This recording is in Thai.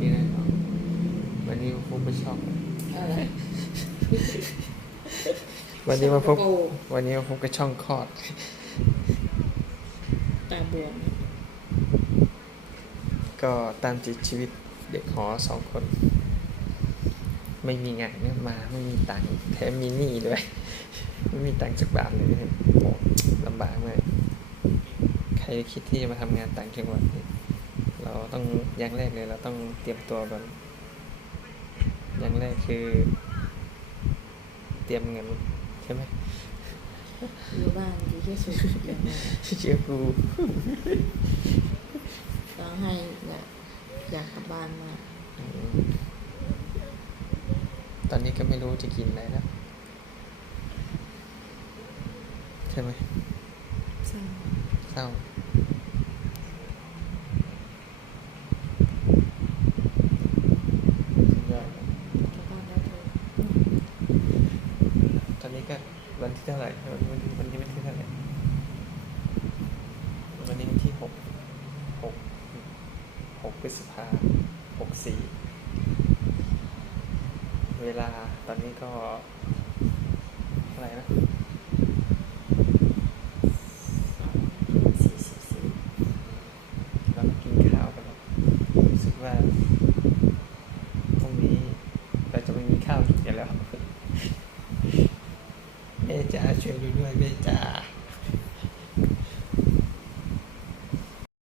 นี้แน่นอนวันนี้มาพบไปช่องอะไรวันนี้มาพบโอ้วันนี้มาพบกับช่องคลอดตาบวมก็ตามติดชีวิตเด็กหอสองคน ไม่มีงานเนี่ยมาไม่มีตังค์แถมมีหนี้ด้วย ไม่มีตังค์สักบาทเลยนะครับโอ้ลำบากมากใครคิดที่จะมาทำงานต่างจังหวัดเนี่ยเรา ต้องอย่างแรกเลยเราต้องเตรียมตัวก่อน อย่างแรกคือ เตรียมเงินใช่ไหมอยู่บ้านดีที่สุดอย่างนั้นเชื่อกูต้องให้อยากอยากกลับบ้านมากอืมตอนนี้ก็ไม่รู้จะกินอะไรแล้วใช่ไหมเศร้าเศร้า วันที่เท่าไหร่วันนี้วันนี้วันที่เท่าไหร่วันนี้วันที่หกหกหกพฤษภาหกสี่เวลาตอนนี้ก็อะไรนะสี่สิกินข้าวกัล้วรู้สึกว่าพรงนี้เราจะไม่มีข้าวกินกันแล้ว จ้าช่วยดูด้วยด้วยจ้า